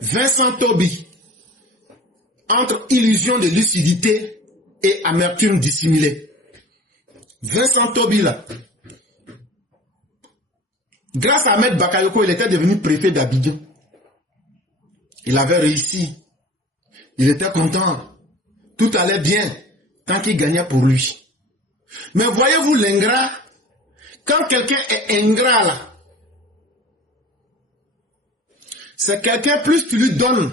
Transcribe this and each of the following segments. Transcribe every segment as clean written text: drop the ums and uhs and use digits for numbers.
Vincent Toby, entre illusion de lucidité et amertume dissimulée. Vincent Toby, là, grâce à Ahmed Bakayoko, il était devenu préfet d'Abidjan. Il avait réussi. Il était content. Tout allait bien tant qu'il gagnait pour lui. Mais voyez-vous l'ingrat, quand quelqu'un est ingrat là, c'est quelqu'un, plus tu lui donnes,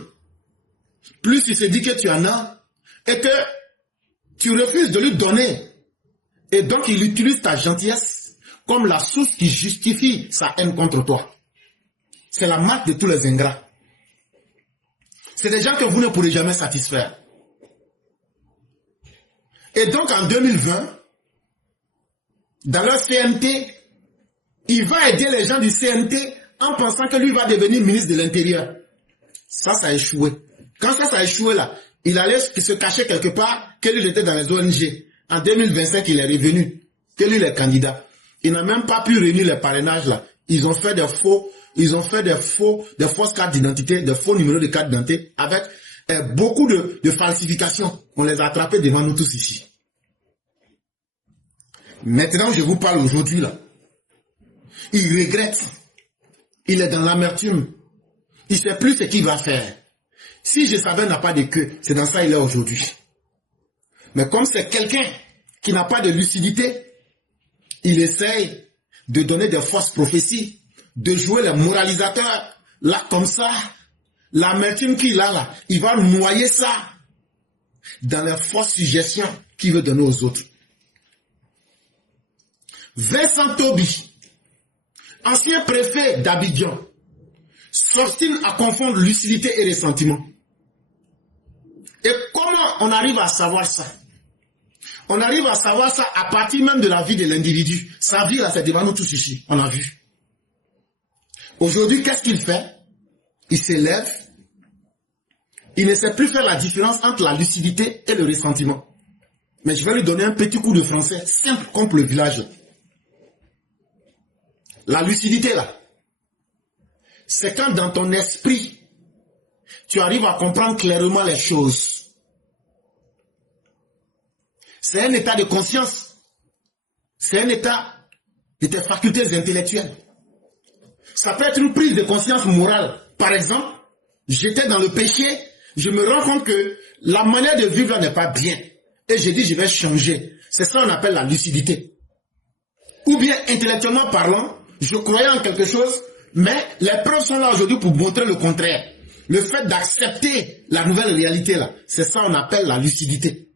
plus il se dit que tu en as, et que tu refuses de lui donner. Et donc il utilise ta gentillesse comme la source qui justifie sa haine contre toi. C'est la marque de tous les ingrats. C'est des gens que vous ne pourrez jamais satisfaire. Et donc en 2020, dans leur CNT, il va aider les gens du CNT en pensant que lui va devenir ministre de l'Intérieur. Ça a échoué. Quand ça a échoué là, il allait se cacher quelque part, que lui était dans les ONG. En 2025, il est revenu, que lui il est candidat. Il n'a même pas pu réunir les parrainages là. Ils ont fait des fausses cartes d'identité, des faux numéros de carte d'identité, avec beaucoup de falsifications. On les a attrapés devant nous tous ici. Maintenant, je vous parle aujourd'hui là. Il regrette. Il est dans l'amertume. Il ne sait plus ce qu'il va faire. Si je savais n'a pas de queue, c'est dans ça il est aujourd'hui. Mais comme c'est quelqu'un qui n'a pas de lucidité, il essaye de donner des fausses prophéties, de jouer le moralisateur. Là, comme ça, l'amertume qu'il a là, il va noyer ça dans les fausses suggestions qu'il veut donner aux autres. Vincent Toby, ancien préfet d'Abidjan, s'obstine à confondre lucidité et ressentiment. Et comment on arrive à savoir ça? On arrive à savoir ça à partir même de la vie de l'individu. Sa vie, là, c'est devant nous tous ici. On a vu. Aujourd'hui, qu'est-ce qu'il fait? Il s'élève. Il ne sait plus faire la différence entre la lucidité et le ressentiment. Mais je vais lui donner un petit coup de français, simple comme le village. La lucidité, là, c'est quand dans ton esprit, tu arrives à comprendre clairement les choses. C'est un état de conscience. C'est un état de tes facultés intellectuelles. Ça peut être une prise de conscience morale. Par exemple, j'étais dans le péché, je me rends compte que la manière de vivre n'est pas bien. Et je dis, je vais changer. C'est ça qu'on appelle la lucidité. Ou bien, intellectuellement parlant, je croyais en quelque chose, mais les preuves sont là aujourd'hui pour montrer le contraire. Le fait d'accepter la nouvelle réalité, là, c'est ça qu'on appelle la lucidité.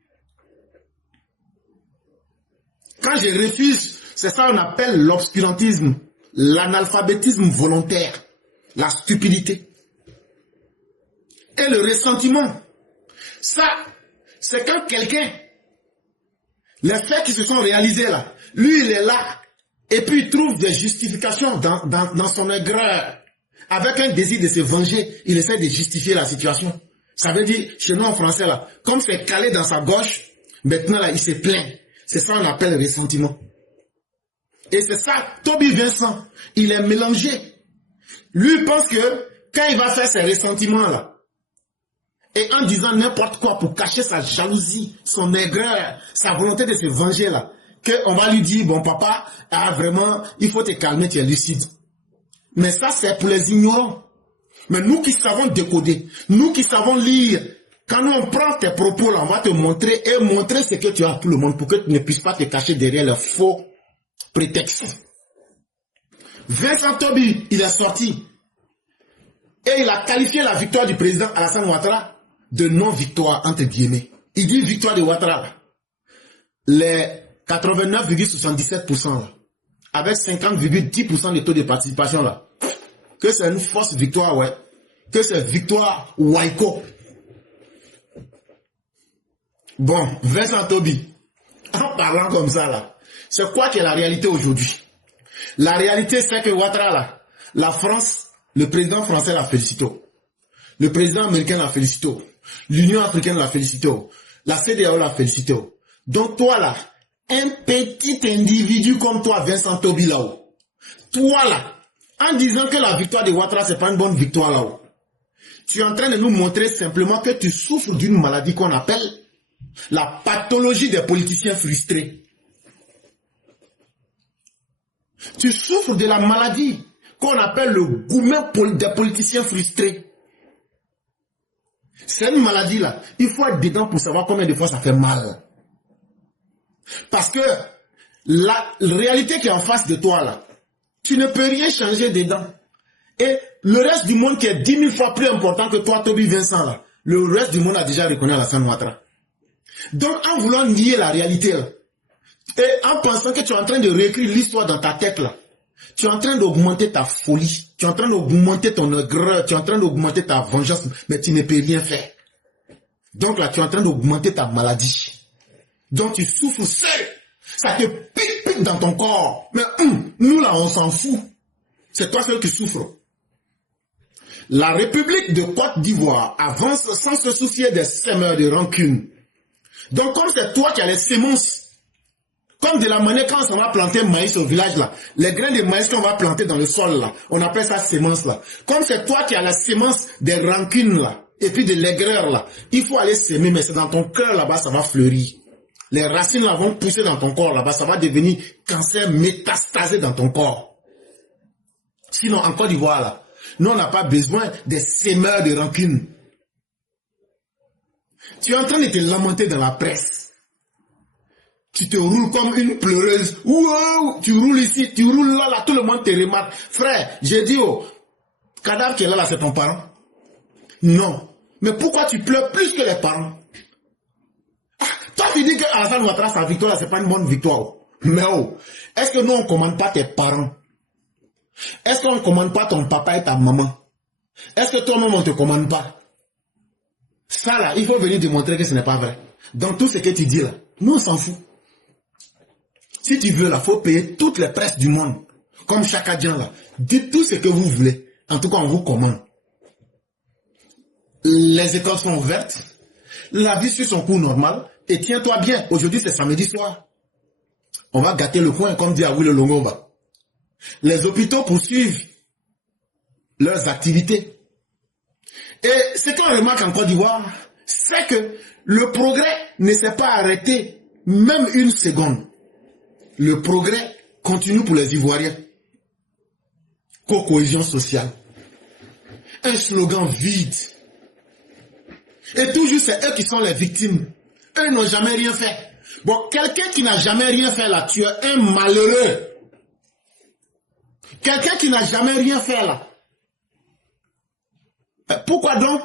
Quand je refuse, c'est ça qu'on appelle l'obscurantisme, l'analphabétisme volontaire, la stupidité. Et le ressentiment, ça, c'est quand quelqu'un, les faits qui se sont réalisés là, lui il est là, et puis il trouve des justifications dans son aigreur. Avec un désir de se venger, il essaie de justifier la situation. Ça veut dire, chez nous en français là, comme c'est calé dans sa gauche, maintenant là, il se plaint. C'est ça qu'on appelle le ressentiment. Et c'est ça, Toby Vincent, il est mélangé. Lui pense que quand il va faire ses ressentiments là, et en disant n'importe quoi pour cacher sa jalousie, son aigreur, sa volonté de se venger là, qu'on va lui dire, bon papa, ah, vraiment, il faut te calmer, tu es lucide. Mais ça, c'est pour les ignorants. Mais nous qui savons décoder, nous qui savons lire, quand nous on prend tes propos là, on va te montrer et montrer ce que tu as à tout le monde pour que tu ne puisses pas te cacher derrière le faux prétexte. Vincent Toby, il est sorti et il a qualifié la victoire du président Alassane Ouattara de non-victoire, entre guillemets. Il dit victoire de Ouattara. Les 89,77% là, avec 50,10% de taux de participation là, que c'est une fausse victoire, ouais, que c'est victoire Waiko. Bon, Vincent Toby, en parlant comme ça là, c'est quoi qui est la réalité aujourd'hui? La réalité c'est que Ouattara là, la France, le président français l'a félicité, le président américain l'a félicité, l'Union africaine l'a félicité, la CEDEAO l'a félicité. Donc toi là, un petit individu comme toi, Vincent Toby là-haut, toi là, en disant que la victoire de Ouattara c'est pas une bonne victoire là-haut, Tu es en train de nous montrer simplement que tu souffres d'une maladie qu'on appelle la pathologie des politiciens frustrés. Tu souffres de la maladie qu'on appelle le gourmet des politiciens frustrés. C'est une maladie là. Il faut être dedans pour savoir combien de fois ça fait mal. Parce que la réalité qui est en face de toi là, tu ne peux rien changer dedans. Et le reste du monde qui est 10 000 fois plus important que toi, Toby Vincent là, le reste du monde a déjà reconnu Alassane Ouattara. Donc en voulant nier la réalité là, et en pensant que tu es en train de réécrire l'histoire dans ta tête là, tu es en train d'augmenter ta folie, tu es en train d'augmenter ton aigreur, tu es en train d'augmenter ta vengeance, mais tu ne peux rien faire. Donc là, tu es en train d'augmenter ta maladie. Donc tu souffres seul. Ça te pique dans ton corps. Mais nous là, on s'en fout. C'est toi seul qui souffres. La République de Côte d'Ivoire avance sans se soucier des semeurs de rancune. Donc comme c'est toi qui as les semences, comme de la manière quand on va planter maïs au village là, les grains de maïs qu'on va planter dans le sol là, on appelle ça semence là. Comme c'est toi qui as la semence des rancunes là, et puis de l'aigreur là, il faut aller semer, mais c'est dans ton cœur là-bas, ça va fleurir. Les racines là vont pousser dans ton corps là-bas, ça va devenir cancer métastasé dans ton corps. Sinon, en Côte d'Ivoire là, nous on n'a pas besoin des semeurs de rancune. Tu es en train de te lamenter dans la presse. Tu te roules comme une pleureuse. Wow, tu roules ici, tu roules là, là, tout le monde te remarque. Frère, j'ai dit, oh, cadavre qui est là, là, c'est ton parent. Non. Mais pourquoi tu pleures plus que les parents? Ah, toi, tu dis que Alassane Ouattara, sa victoire, là, c'est pas une bonne victoire. Mais oh, est-ce que nous, on ne commande pas tes parents? Est-ce qu'on ne commande pas ton papa et ta maman? Est-ce que toi-même, on ne te commande pas? Ça, là, il faut venir démontrer que ce n'est pas vrai. Dans tout ce que tu dis, là, nous, on s'en fout. Si tu veux, il faut payer toutes les presses du monde. Comme Chakadjan là. Dites tout ce que vous voulez. En tout cas, on vous commande. Les écoles sont ouvertes. La vie suit son cours normal. Et tiens-toi bien. Aujourd'hui, c'est samedi soir. On va gâter le coin, comme dit Awilo Longomba. Les hôpitaux poursuivent leurs activités. Et ce qu'on remarque en Côte d'Ivoire, c'est que le progrès ne s'est pas arrêté même une seconde. Le progrès continue pour les Ivoiriens. Co-cohésion sociale. Un slogan vide. Et toujours c'est eux qui sont les victimes. Eux n'ont jamais rien fait. Bon, quelqu'un qui n'a jamais rien fait là, tu es un malheureux. Quelqu'un qui n'a jamais rien fait là. Pourquoi donc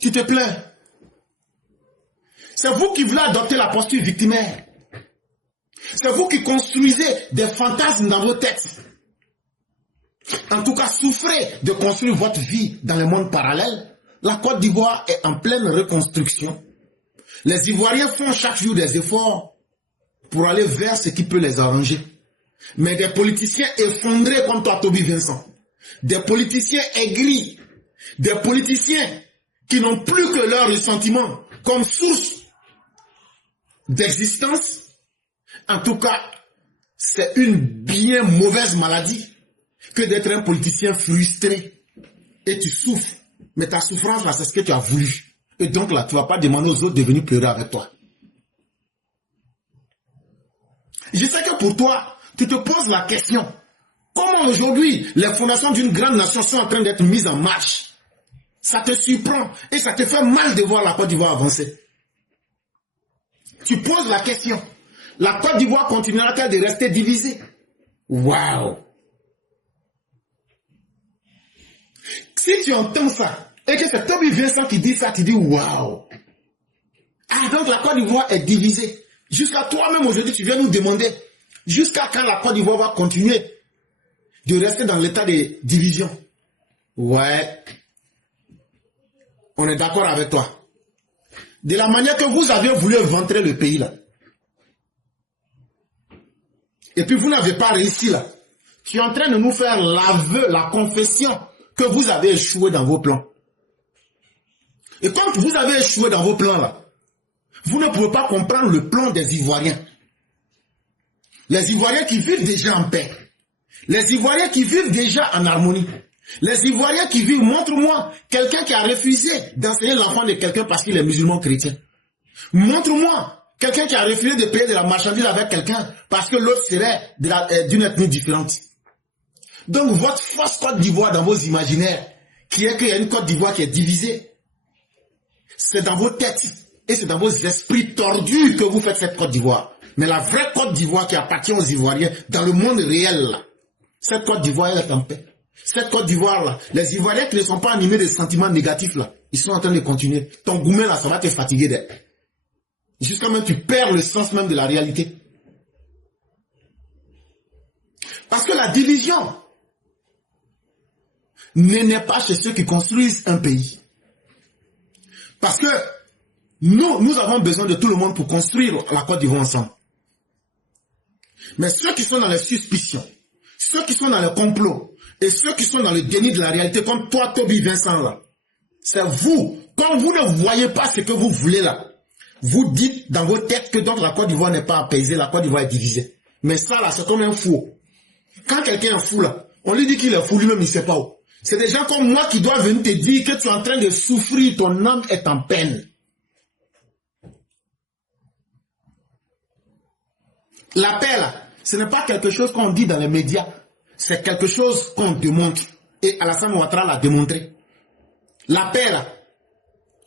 tu te plains? C'est vous qui voulez adopter la posture victimaire. C'est vous qui construisez des fantasmes dans vos têtes. En tout cas, souffrez de construire votre vie dans le monde parallèle. La Côte d'Ivoire est en pleine reconstruction. Les Ivoiriens font chaque jour des efforts pour aller vers ce qui peut les arranger. Mais des politiciens effondrés comme toi, Toby Vincent, des politiciens aigris, des politiciens qui n'ont plus que leur ressentiment comme source d'existence. En tout cas, c'est une bien mauvaise maladie que d'être un politicien frustré. Et tu souffres. Mais ta souffrance, là, c'est ce que tu as voulu. Et donc là, tu ne vas pas demander aux autres de venir pleurer avec toi. Je sais que pour toi, tu te poses la question. Comment aujourd'hui, les fondations d'une grande nation sont en train d'être mises en marche? Ça te surprend et ça te fait mal de voir la Côte d'Ivoire avancer. Tu poses la question. La Côte d'Ivoire continuera-t-elle de rester divisée? Waouh! Si tu entends ça, et que c'est Toby Vincent qui dit ça, tu dis waouh! Ah, donc la Côte d'Ivoire est divisée. Jusqu'à toi-même aujourd'hui, tu viens nous demander, jusqu'à quand la Côte d'Ivoire va continuer de rester dans l'état de division? Ouais. On est d'accord avec toi. De la manière que vous avez voulu éventrer le pays là. Et puis vous n'avez pas réussi là. Tu es en train de nous faire l'aveu, la confession que vous avez échoué dans vos plans. Et quand vous avez échoué dans vos plans là, vous ne pouvez pas comprendre le plan des Ivoiriens. Les Ivoiriens qui vivent déjà en paix. Les Ivoiriens qui vivent déjà en harmonie. Les Ivoiriens qui vivent, montre-moi quelqu'un qui a refusé d'enseigner l'enfant de quelqu'un parce qu'il est musulman chrétien. Montre-moi quelqu'un qui a refusé de payer de la marchandise avec quelqu'un parce que l'autre serait d'une ethnie différente. Donc votre fausse Côte d'Ivoire dans vos imaginaires, qui est qu'il y a une Côte d'Ivoire qui est divisée, c'est dans vos têtes et c'est dans vos esprits tordus que vous faites cette Côte d'Ivoire. Mais la vraie Côte d'Ivoire qui appartient aux Ivoiriens, dans le monde réel, là, cette Côte d'Ivoire est en paix. Cette Côte d'Ivoire là, les Ivoiriens qui ne sont pas animés de sentiments négatifs là, ils sont en train de continuer. Ton gourmet là, ça va te fatiguer d'être. Jusqu'à même tu perds le sens même de la réalité. Parce que la division ne naît pas chez ceux qui construisent un pays. Parce que nous avons besoin de tout le monde pour construire la Côte d'Ivoire ensemble. Mais ceux qui sont dans les suspicions, ceux qui sont dans le complot, et ceux qui sont dans le déni de la réalité, comme toi, Toby Vincent, là, c'est vous. Quand vous ne voyez pas ce que vous voulez là, vous dites dans vos têtes que donc la Côte d'Ivoire n'est pas apaisée, la Côte d'Ivoire est divisée. Mais ça là, c'est comme un fou. Quand quelqu'un est fou là, on lui dit qu'il est fou, lui-même il ne sait pas où. C'est des gens comme moi qui doivent venir te dire que tu es en train de souffrir, ton âme est en peine. La paix là, ce n'est pas quelque chose qu'on dit dans les médias. C'est quelque chose qu'on démontre. Et Alassane Ouattara l'a démontré. La paix, là.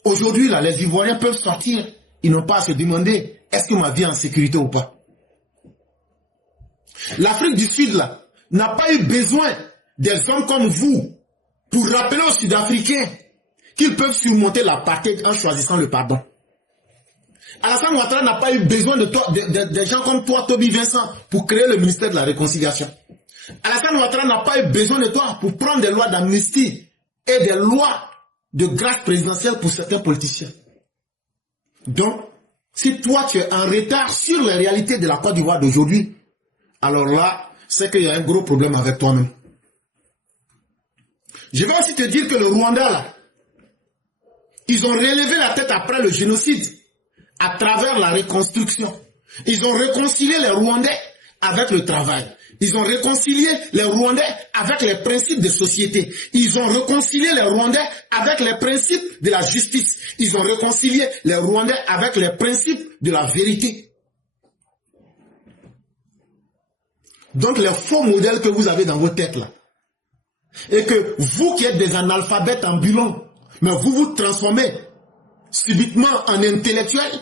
Aujourd'hui, là, les Ivoiriens peuvent sortir. Ils n'ont pas à se demander, est-ce que ma vie est en sécurité ou pas? L'Afrique du Sud, là, n'a pas eu besoin des hommes comme vous pour rappeler aux Sud-Africains qu'ils peuvent surmonter l'apartheid en choisissant le pardon. Alassane Ouattara n'a pas eu besoin de gens comme toi, Toby Vincent, pour créer le ministère de la Réconciliation. Alassane Ouattara n'a pas eu besoin de toi pour prendre des lois d'amnistie et des lois de grâce présidentielle pour certains politiciens. Donc, si toi tu es en retard sur les réalités de la Côte d'Ivoire d'aujourd'hui, alors là, c'est qu'il y a un gros problème avec toi-même. Je vais aussi te dire que le Rwanda, là, ils ont relevé la tête après le génocide à travers la reconstruction. Ils ont réconcilié les Rwandais avec le travail. Ils ont réconcilié les Rwandais avec les principes de société. Ils ont réconcilié les Rwandais avec les principes de la justice. Ils ont réconcilié les Rwandais avec les principes de la vérité. Donc les faux modèles que vous avez dans vos têtes là, et que vous qui êtes des analphabètes ambulants, mais vous vous transformez subitement en intellectuels,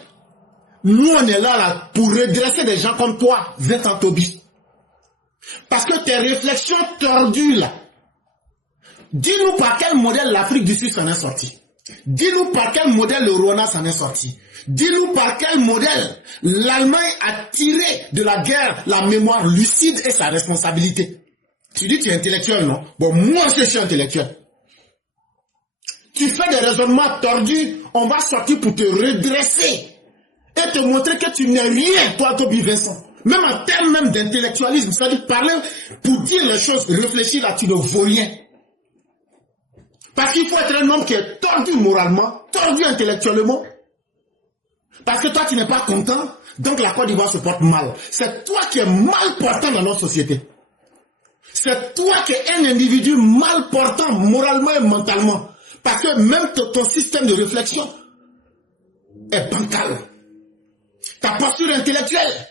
nous on est là pour redresser des gens comme toi, Vincent Toby. Parce que tes réflexions tordues là, dis-nous par quel modèle l'Afrique du Sud s'en est sortie. Dis-nous par quel modèle le Rwanda s'en est sorti. Dis-nous par quel modèle l'Allemagne a tiré de la guerre la mémoire lucide et sa responsabilité. Tu dis que tu es intellectuel, non? Bon, moi je suis intellectuel. Tu fais des raisonnements tordus, on va sortir pour te redresser et te montrer que tu n'es rien, toi, Toby Vincent. Même en termes même d'intellectualisme, c'est-à-dire parler pour dire les choses, réfléchir là, tu ne vaux rien. Parce qu'il faut être un homme qui est tordu moralement, tordu intellectuellement. Parce que toi, tu n'es pas content, donc la Côte d'Ivoire se porte mal. C'est toi qui es mal portant dans notre société. C'est toi qui es un individu mal portant moralement et mentalement. Parce que même ton système de réflexion est bancal. Ta posture intellectuelle,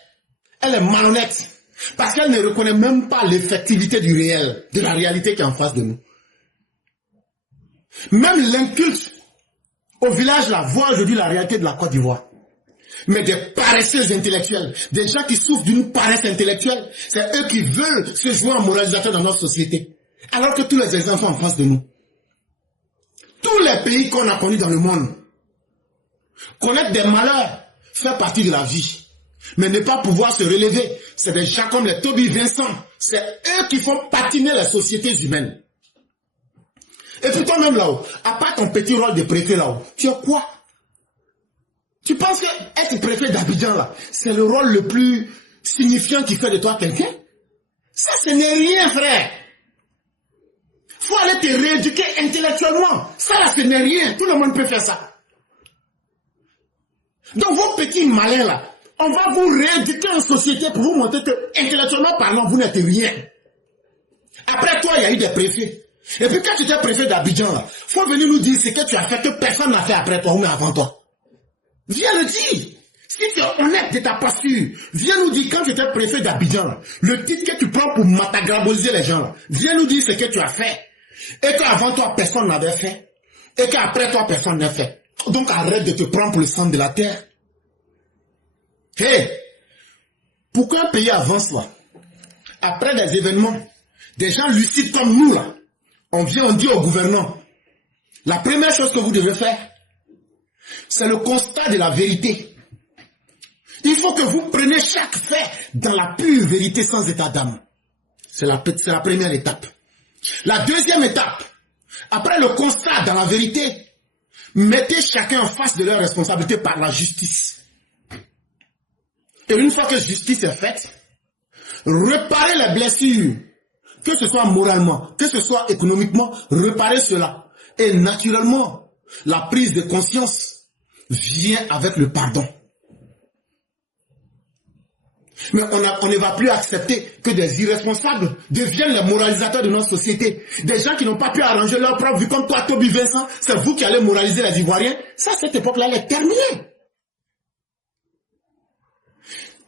elle est malhonnête. Parce qu'elle ne reconnaît même pas l'effectivité du réel, de la réalité qui est en face de nous. Même l'inculte au village là voit aujourd'hui la réalité de la Côte d'Ivoire. Mais des paresseux intellectuels, des gens qui souffrent d'une paresse intellectuelle, c'est eux qui veulent se jouer en moralisateur dans notre société. Alors que tous les exemples en face de nous. Tous les pays qu'on a connus dans le monde, connaître des malheurs fait partie de la vie. Mais ne pas pouvoir se relever, c'est des gens comme les Toby Vincent. C'est eux qui font patiner les sociétés humaines. Et puis toi-même là-haut, à part ton petit rôle de préfet là-haut, tu as quoi? Tu penses que être préfet d'Abidjan là, c'est le rôle le plus signifiant qui fait de toi quelqu'un? Ça, ce n'est rien, frère. Faut aller te rééduquer intellectuellement. Ça là, ce n'est rien. Tout le monde peut faire ça. Donc vos petits malins là, on va vous rééduquer en société pour vous montrer que, intellectuellement parlant, vous n'êtes rien. Après toi, il y a eu des préfets. Et puis quand tu étais préfet d'Abidjan, là, faut venir nous dire ce que tu as fait que personne n'a fait après toi ou même avant toi. Viens le dire. Si tu es honnête de ta posture, viens nous dire quand tu étais préfet d'Abidjan, là, le titre que tu prends pour matagrabosier les gens, là, viens nous dire ce que tu as fait. Et qu'avant toi, personne n'avait fait. Et qu'après toi, personne n'a fait. Donc arrête de te prendre pour le centre de la terre. Hey! Pour qu'un pays avance là, après des événements, des gens lucides comme nous là, on vient, on dit au gouvernement, la première chose que vous devez faire, c'est le constat de la vérité. Il faut que vous preniez chaque fait dans la pure vérité sans état d'âme. C'est la première étape. La deuxième étape, après le constat dans la vérité, mettez chacun en face de leurs responsabilités par la justice. Et une fois que justice est faite, réparez les blessures, que ce soit moralement, que ce soit économiquement, réparez cela. Et naturellement, la prise de conscience vient avec le pardon. Mais on ne va plus accepter que des irresponsables deviennent les moralisateurs de notre société. Des gens qui n'ont pas pu arranger leur propre vie, comme toi, Toby Vincent, c'est vous qui allez moraliser les Ivoiriens. Ça, cette époque-là, elle est terminée.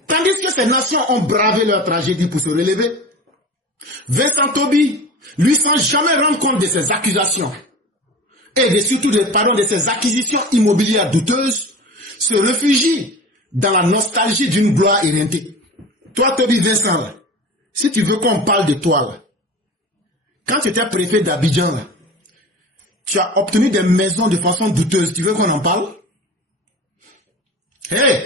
Tandis que ces nations ont bravé leur tragédie pour se relever, Vincent Toby, lui, sans jamais rendre compte de ses accusations et surtout de ses acquisitions immobilières douteuses, se réfugie dans la nostalgie d'une gloire éreintée. Toi, Toby Vincent, là, si tu veux qu'on parle de toi, là, quand tu étais préfet d'Abidjan, là, tu as obtenu des maisons de façon douteuse. Tu veux qu'on en parle? Hey!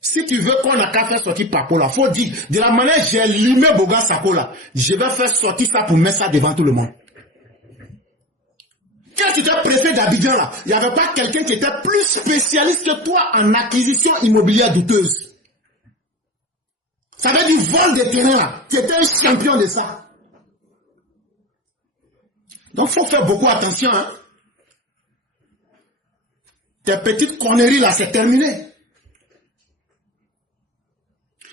Si tu veux qu'on a qu'à faire sortir Papo là, faut dire, de la manière j'ai limé Boga Sako là, je vais faire sortir ça pour mettre ça devant tout le monde. Quand tu étais préfet d'Abidjan là, il n'y avait pas quelqu'un qui était plus spécialiste que toi en acquisition immobilière douteuse. Ça veut dire vol de terrain là. Tu étais un champion de ça. Donc faut faire beaucoup attention. Hein. Tes petites conneries là, c'est terminé.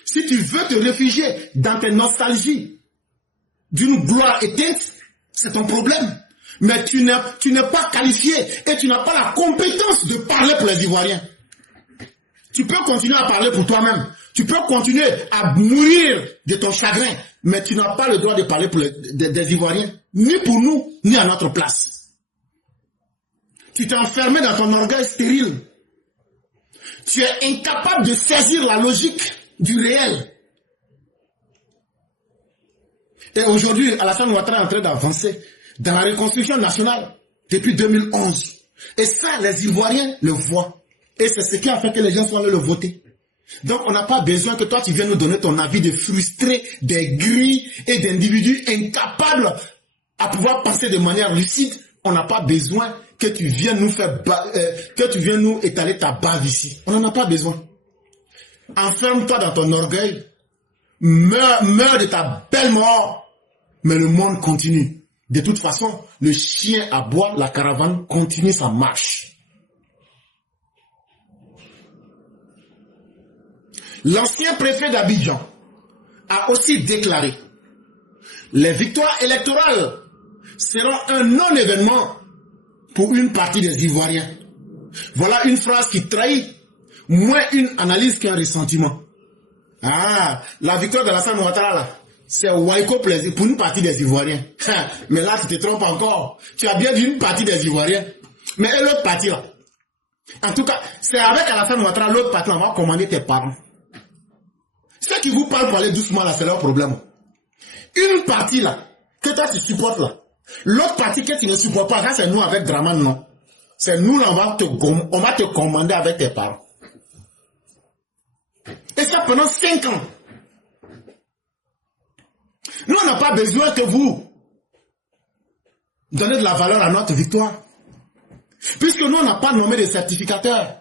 Si tu veux te réfugier dans tes nostalgies d'une gloire éteinte, c'est ton problème. Mais tu n'es pas qualifié et tu n'as pas la compétence de parler pour les Ivoiriens. Tu peux continuer à parler pour toi-même. Tu peux continuer à mourir de ton chagrin, mais tu n'as pas le droit de parler pour des Ivoiriens, ni pour nous, ni à notre place. Tu t'es enfermé dans ton orgueil stérile. Tu es incapable de saisir la logique du réel. Et aujourd'hui, Alassane Ouattara est en train d'avancer dans la reconstruction nationale depuis 2011. Et ça, les Ivoiriens le voient. Et c'est ce qui a fait que les gens soient allés le voter. Donc, on n'a pas besoin que toi, tu viennes nous donner ton avis de frustrés, des gris et d'individus incapables à pouvoir penser de manière lucide. On n'a pas besoin que tu viennes nous faire, que tu viennes nous étaler ta bave ici. On n'en a pas besoin. Enferme-toi dans ton orgueil. Meurs de ta belle mort. Mais le monde continue. De toute façon, le chien aboie, la caravane continue sa marche. L'ancien préfet d'Abidjan a aussi déclaré: les victoires électorales seront un non-événement pour une partie des Ivoiriens. Voilà une phrase qui trahit moins une analyse qu'un ressentiment. Ah, la victoire d'Alassane Ouattara là, c'est Waiko plaisir pour une partie des Ivoiriens. Mais là, tu te trompes encore. Tu as bien dit une partie des Ivoiriens. Mais et l'autre partie là? En tout cas, c'est avec Alassane Ouattara, l'autre partie, on va commander tes parents. Ceux qui vous parlent pour aller doucement là, c'est leur problème. Une partie là, que toi tu supportes là. L'autre partie que tu ne supportes pas, ça c'est nous avec Draman, non. C'est nous là, on va te commander avec tes parents. Et ça pendant 5 ans. Nous, on n'a pas besoin que vous donnez de la valeur à notre victoire. Puisque nous, on n'a pas nommé de certificateur.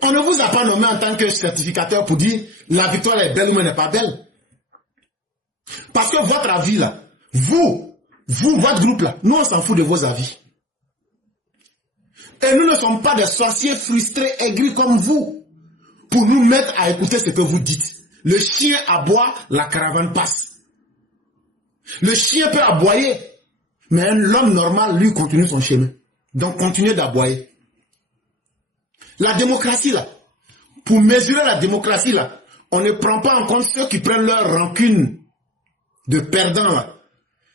On ne vous a pas nommé en tant que certificateur pour dire la victoire est belle ou n'est pas belle. Parce que votre avis là, vous, votre groupe là, nous on s'en fout de vos avis. Et nous ne sommes pas des sorciers frustrés, aigris comme vous, pour nous mettre à écouter ce que vous dites. Le chien aboie, la caravane passe. Le chien peut aboyer, Mais l'homme normal, lui, continue son chemin. Donc, continuez d'aboyer. La démocratie, là, pour mesurer la démocratie, là, on ne prend pas en compte ceux qui prennent leur rancune de perdants, là.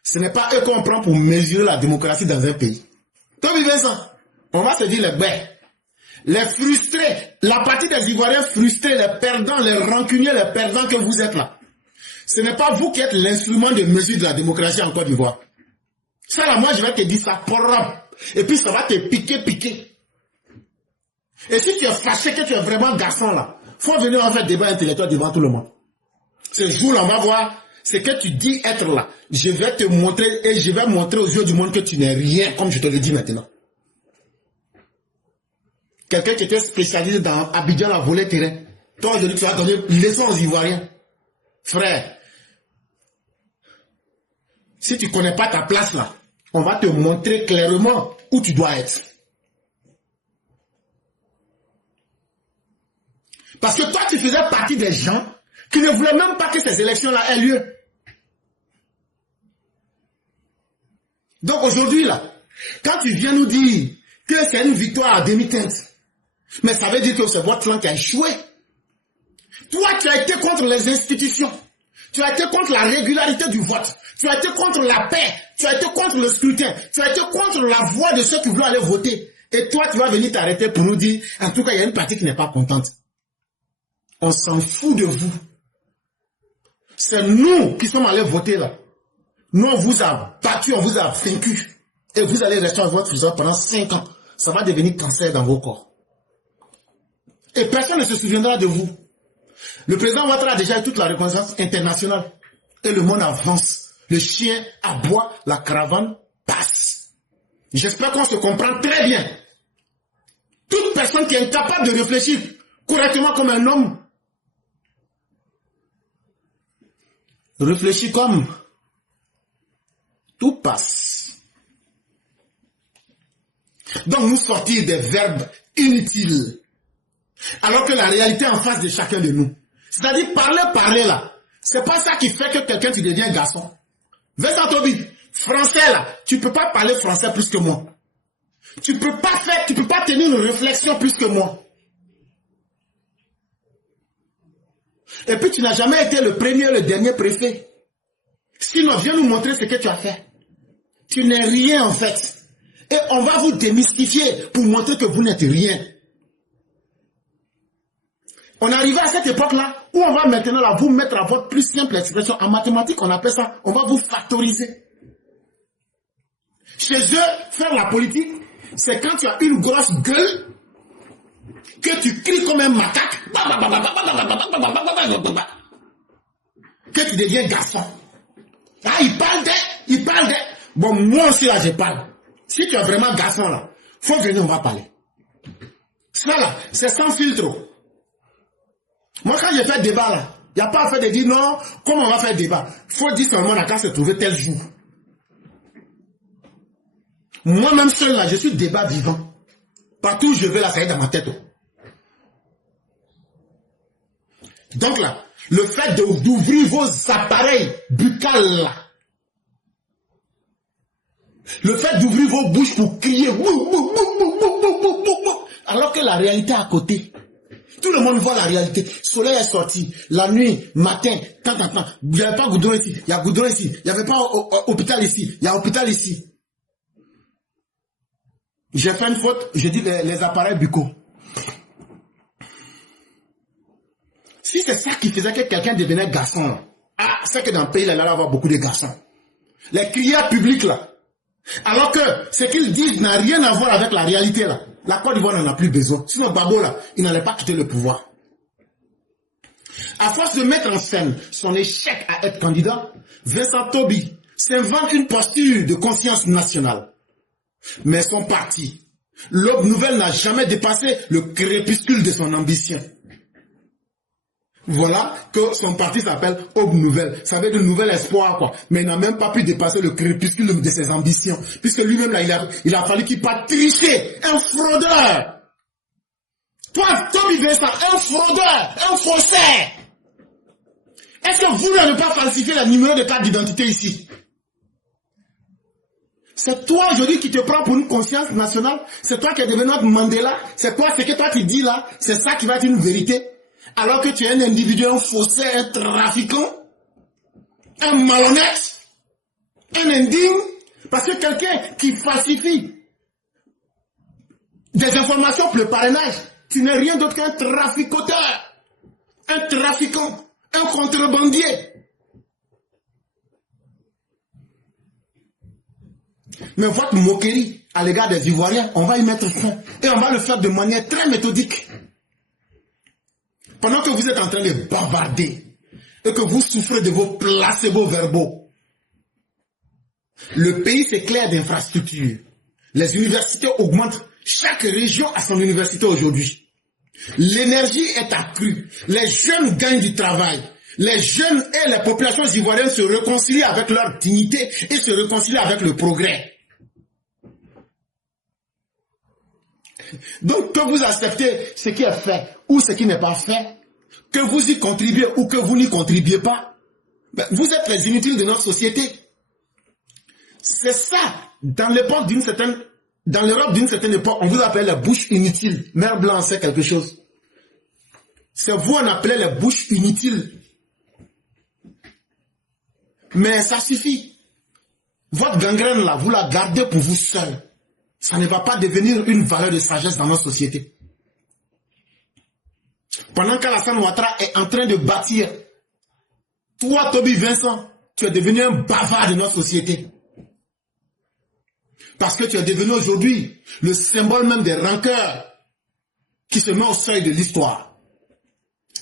Ce n'est pas eux qu'on prend pour mesurer la démocratie dans un pays. Toi, vivez ça. On va se dire les bêtes. Les frustrés, la partie des Ivoiriens frustrés, les perdants, les rancuniers, les perdants que vous êtes là. Ce n'est pas vous qui êtes l'instrument de mesure de la démocratie en Côte d'Ivoire. Ça là, moi je vais te dire ça, et puis ça va te piquer. Et si tu es fâché que tu es vraiment garçon là, faut venir en faire débat intellectuel devant tout le monde. Ce jour-là, on va voir ce que tu dis être là. Je vais te montrer et je vais montrer aux yeux du monde que tu n'es rien, comme je te le dis maintenant. Quelqu'un qui était spécialisé dans Abidjan à voler terrain. Toi aujourd'hui tu vas donner leçon aux Ivoiriens. Frère, si tu ne connais pas ta place là, on va te montrer clairement où tu dois être. Parce que toi, tu faisais partie des gens qui ne voulaient même pas que ces élections-là aient lieu. Donc aujourd'hui, là, quand tu viens nous dire que c'est une victoire à demi-teinte, mais ça veut dire que c'est votre clan qui a échoué. Toi, tu as été contre les institutions. Tu as été contre la régularité du vote. Tu as été contre la paix. Tu as été contre le scrutin. Tu as été contre la voix de ceux qui voulaient aller voter. Et toi, tu vas venir t'arrêter pour nous dire, en tout cas, il y a une partie qui n'est pas contente. On s'en fout de vous. C'est nous qui sommes allés voter là. Nous, on vous a battu, on vous a vaincu. Et vous allez rester à votre prison pendant 5 ans. Ça va devenir cancer dans vos corps. Et personne ne se souviendra de vous. Le président Ouattara a déjà eu toute la reconnaissance internationale. Et le monde avance. Le chien aboie, la caravane passe. J'espère qu'on se comprend très bien. Toute personne qui est incapable de réfléchir correctement comme un homme, réfléchit comme tout passe. Donc nous sortir des verbes inutiles. Alors que la réalité est en face de chacun de nous. C'est-à-dire parler là. C'est pas ça qui fait que quelqu'un tu deviens garçon. Vincent Tobi, français là, tu peux pas parler français plus que moi. Tu peux pas tenir une réflexion plus que moi. Et puis tu n'as jamais été le premier, le dernier préfet. Sinon, viens nous montrer ce que tu as fait. Tu n'es rien en fait. Et on va vous démystifier pour montrer que vous n'êtes rien. On est arrivé à cette époque-là où on va maintenant là, vous mettre à votre plus simple expression. En mathématiques, on appelle ça, on va vous factoriser. Chez eux, faire la politique, c'est quand tu as une grosse gueule, que tu cries comme un macaque, que tu deviens garçon. Ah, il parle d'elle. Bon, moi aussi là, je parle. Si tu es vraiment garçon là, faut venir, on va parler. Ça là, c'est sans filtre. Moi, quand j'ai fait débat là, il n'y a pas à faire de dire non, comment on va faire débat? Il faut dire seulement là, quand se trouver tel jour. Moi-même seul là, je suis débat vivant. Partout où je vais là, ça est dans ma tête. Donc là, le fait d'ouvrir vos appareils buccales là, le fait d'ouvrir vos bouches pour crier, alors que la réalité est à côté. Tout le monde voit la réalité. Le soleil est sorti. La nuit, matin, tant. Il n'y avait pas goudron ici. Il y a goudron ici. Il n'y avait pas hôpital ici. Il y a hôpital ici. J'ai fait une faute. J'ai dit les appareils buccaux. Si c'est ça qui faisait que quelqu'un devenait garçon, là, ah, c'est que dans le pays, là, il allait avoir beaucoup de garçons. Les crières publiques, là. Alors que ce qu'ils disent n'a rien à voir avec la réalité, là. La Côte d'Ivoire n'en a plus besoin. Sinon, Babo, là, il n'allait pas quitter le pouvoir. À force de mettre en scène son échec à être candidat, Vincent Tobi s'invente une posture de conscience nationale. Mais son parti, l'Aube Nouvelle, n'a jamais dépassé le crépuscule de son ambition. Voilà que son parti s'appelle Aube Nouvelle. Ça veut dire nouvel espoir, quoi. Mais il n'a même pas pu dépasser le crépuscule de ses ambitions. Puisque lui-même, là, il a fallu qu'il parte tricher. Un fraudeur. Toi, Tobi Vincent, un fraudeur, un faussaire. Est-ce que vous n'avez pas falsifié le numéro de carte d'identité ici? C'est toi aujourd'hui qui te prends pour une conscience nationale. C'est toi qui es devenu notre Mandela. C'est toi, ce que toi tu dis là, c'est ça qui va être une vérité. Alors que tu es un individu, un faussaire, un trafiquant, un malhonnête, un indigne. Parce que quelqu'un qui falsifie des informations pour le parrainage, tu n'es rien d'autre qu'un traficoteur, un trafiquant, un contrebandier. Mais votre moquerie à l'égard des Ivoiriens, on va y mettre fin. Et on va le faire de manière très méthodique. Pendant que vous êtes en train de bavarder et que vous souffrez de vos placebos verbaux, le pays s'éclaire d'infrastructures. Les universités augmentent. Chaque région a son université aujourd'hui. L'énergie est accrue. Les jeunes gagnent du travail. Les jeunes et les populations ivoiriennes se réconcilient avec leur dignité et se réconcilient avec le progrès. Donc, que vous acceptez ce qui est fait ou ce qui n'est pas fait, que vous y contribuez ou que vous n'y contribuez pas, ben, vous êtes les inutiles de notre société. C'est ça, dans l'Europe d'une certaine époque, on vous appelait les bouches inutiles. Mère Blanc sait quelque chose. C'est vous on appelait les bouches inutiles. Mais ça suffit. Votre gangrène là, vous la gardez pour vous seul. Ça ne va pas devenir une valeur de sagesse dans notre société. Pendant qu'Alassane Ouattara est en train de bâtir, toi, Toby Vincent, tu es devenu un bavard de notre société. Parce que tu es devenu aujourd'hui le symbole même des rancœurs qui se met au seuil de l'histoire.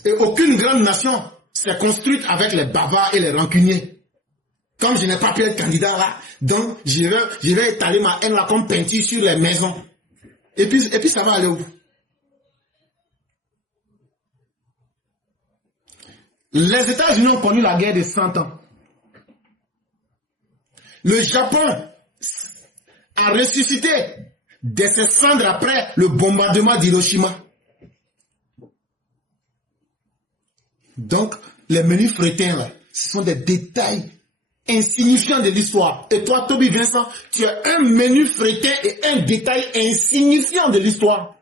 Et aucune grande nation s'est construite avec les bavards et les rancuniers. Comme je n'ai pas pu être candidat là, donc je vais étaler ma haine là comme peinture sur les maisons. Et puis ça va aller où? Les États-Unis ont connu la guerre de 100 ans. Le Japon a ressuscité de ses cendres après le bombardement d'Hiroshima. Donc, les menus frétins là, ce sont des détails insignifiant de l'histoire. Et toi, Toby Vincent, tu es un menu frétin et un détail insignifiant de l'histoire.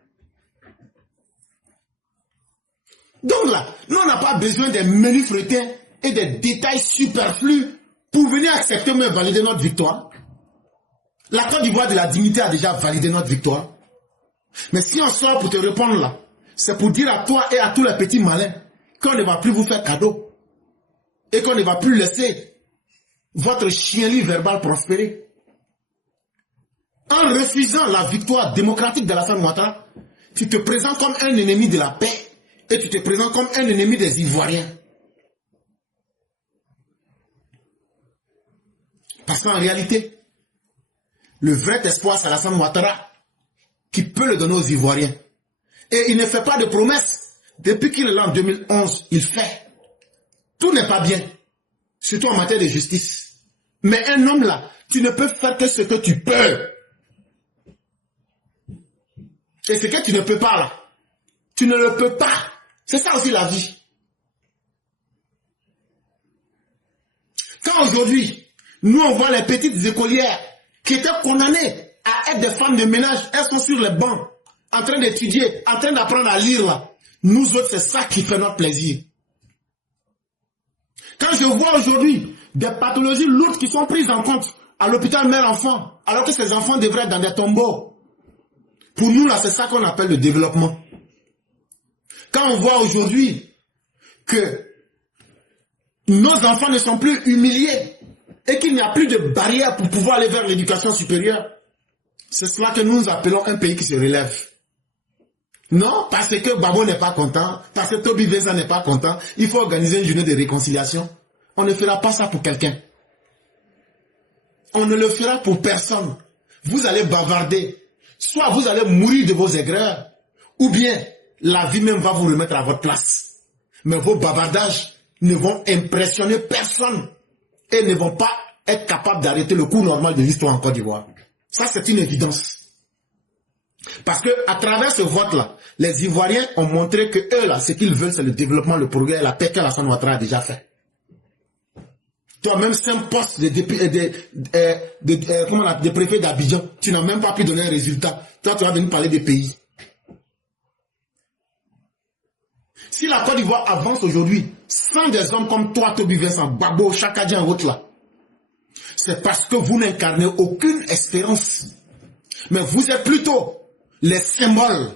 Donc là, nous on n'a pas besoin des menus frétins et des détails superflus pour venir accepter mais valider notre victoire. La Côte d'Ivoire de la dignité a déjà validé notre victoire. Mais si on sort pour te répondre là, c'est pour dire à toi et à tous les petits malins qu'on ne va plus vous faire cadeau et qu'on ne va plus laisser votre chienlit verbal prospérer. En refusant la victoire démocratique d'Alassane Ouattara, tu te présentes comme un ennemi de la paix et tu te présentes comme un ennemi des Ivoiriens. Parce qu'en réalité, le vrai espoir, c'est Alassane Ouattara qui peut le donner aux Ivoiriens. Et il ne fait pas de promesses. Depuis qu'il est là en 2011, il fait. Tout n'est pas bien. Surtout en matière de justice. Mais un homme là, tu ne peux faire que ce que tu peux. Et ce que tu ne peux pas là, tu ne le peux pas. C'est ça aussi la vie. Quand aujourd'hui, nous on voit les petites écolières qui étaient condamnées à être des femmes de ménage, elles sont sur les bancs, en train d'étudier, en train d'apprendre à lire là. Nous autres, c'est ça qui fait notre plaisir. Quand je vois aujourd'hui des pathologies lourdes qui sont prises en compte à l'hôpital mère-enfant, alors que ces enfants devraient être dans des tombeaux. Pour nous, là, c'est ça qu'on appelle le développement. Quand on voit aujourd'hui que nos enfants ne sont plus humiliés et qu'il n'y a plus de barrières pour pouvoir aller vers l'éducation supérieure, c'est cela que nous appelons un pays qui se relève. Non, parce que Babo n'est pas content, parce que Toby Vincent n'est pas content, il faut organiser une journée de réconciliation. On ne fera pas ça pour quelqu'un. On ne le fera pour personne. Vous allez bavarder. Soit vous allez mourir de vos aigreurs, ou bien la vie même va vous remettre à votre place. Mais vos bavardages ne vont impressionner personne et ne vont pas être capables d'arrêter le cours normal de l'histoire en Côte d'Ivoire. Ça, c'est une évidence. Parce que à travers ce vote-là, les Ivoiriens ont montré que eux, là, ce qu'ils veulent, c'est le développement, le progrès, la paix qu'Alassane Ouattara a déjà fait. Toi-même, 5 postes de préfet d'Abidjan, tu n'as même pas pu donner un résultat. Toi, tu vas venir parler des pays. Si la Côte d'Ivoire avance aujourd'hui, sans des hommes comme toi, Toby Vincent, Babo, Chakadjan, autres là, c'est parce que vous n'incarnez aucune espérance. Mais vous êtes plutôt les symboles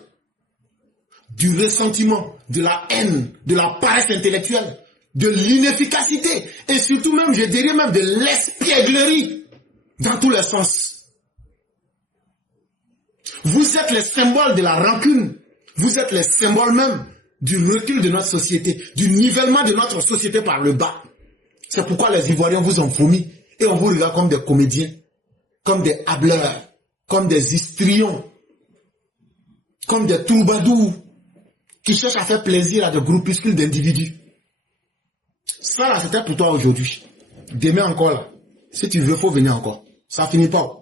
du ressentiment, de la haine, de la paresse intellectuelle, de l'inefficacité et surtout même, je dirais même de l'espièglerie dans tous les sens. Vous êtes les symboles de la rancune. Vous êtes les symboles même du recul de notre société, du nivellement de notre société par le bas. C'est pourquoi les Ivoiriens vous ont vomi et on vous regarde comme des comédiens, comme des hableurs, comme des histrions, comme des troubadours qui cherchent à faire plaisir à des groupuscules d'individus. Ça là, c'était pour toi aujourd'hui. Demain encore là. Si tu veux, il faut venir encore. Ça finit pas.